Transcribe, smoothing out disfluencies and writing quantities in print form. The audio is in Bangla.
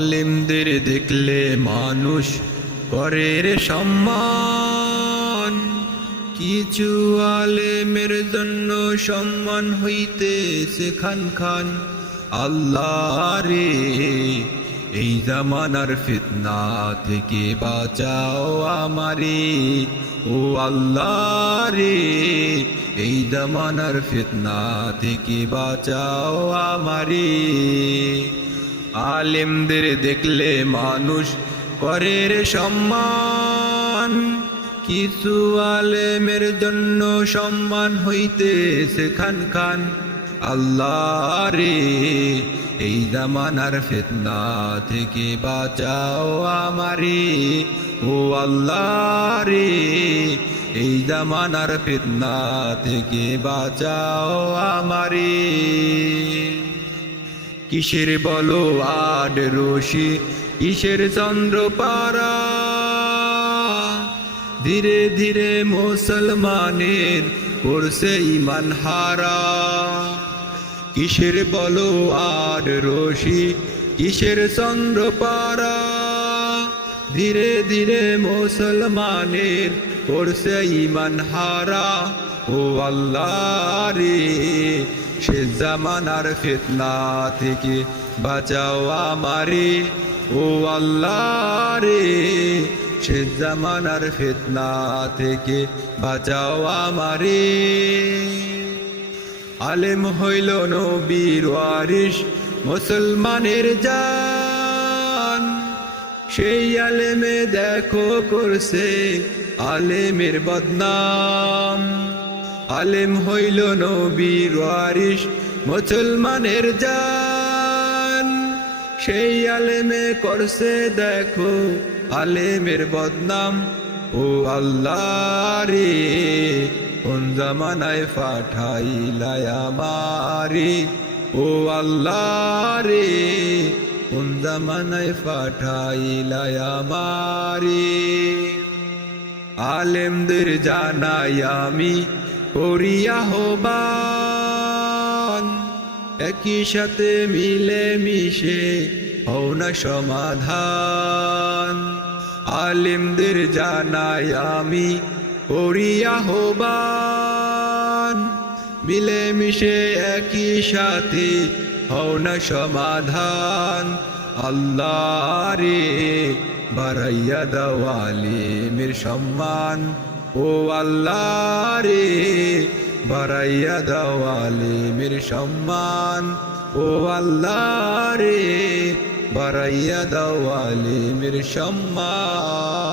আলেমদের দেখলে মানুষ করে রে সম্মান, কিছু আলেমের জন্য সম্মান হইতেছে খান খান। আল্লাহ রে, এই জামানার ফিতনা থেকে বাঁচাও আমারে। ও আল্লাহ রে, এই জামানার ফিতনা থেকে বাঁচাও আমারে। আলেমদের দেখলে মানুষ করে রে সম্মান, কিছু আলেমের জন্য সম্মান হইতেছে খান খান। আল্লাহ রে, এই জামানার ফিতনা থেকে বাঁচাও আমারে। ও আল্লাহ রে, এই জামানার ফিতনা থেকে বাঁচাও আমারে। কিসের বলো আড রশি, কিসের চন্দ্র পারা, ধীরে ধীরে মুসলমানের করছে ইমান হারা। কিসের বলো আড রশি, কিসের চন্দ্র পারা, ধীরে ধীরে মুসলমানের করছে ইমান হারা। ও আল্লাহ রে, সে জামানার ফিতনা থেকে বাঁচাও আমারে। ও আল্লাহ রে, সে জামানার ফিতনা থেকে বাঁচাও আমারে। আলেম হইল নবীর ওয়ারিস, মুসলমানের জান, সেই আলেমে দেখো করছে আলেমের বদনাম। আলেম হইল নবীর ওয়ারিস, মুসলমানের জান, সেই আলেমে করছে দেখো আলেমের বদনাম। ও আল্লাহ রে, কোন জামানায় পাঠাইলাই আমারে। ও আল্লাহ রে, কোন জামানায় পাঠাইলাই আমারে। আলেমদের জানাই আমি করি আহ্বান, একই সাথে মিলে মিশে হও না সমাধান। আলেমদের জানাই আমি করি আহ্বান, মিলে মিশে একই সাথে হও না সমাধান। আল্লাহ রে, বাড়াইয়া দাও আলেমের সম্মান। ও আল্লাহ রে, বাড়াইয়া দাও আলেমের সম্মান। ও আল্লাহ রে, বাড়াইয়া দাও আলেমের সম্মান।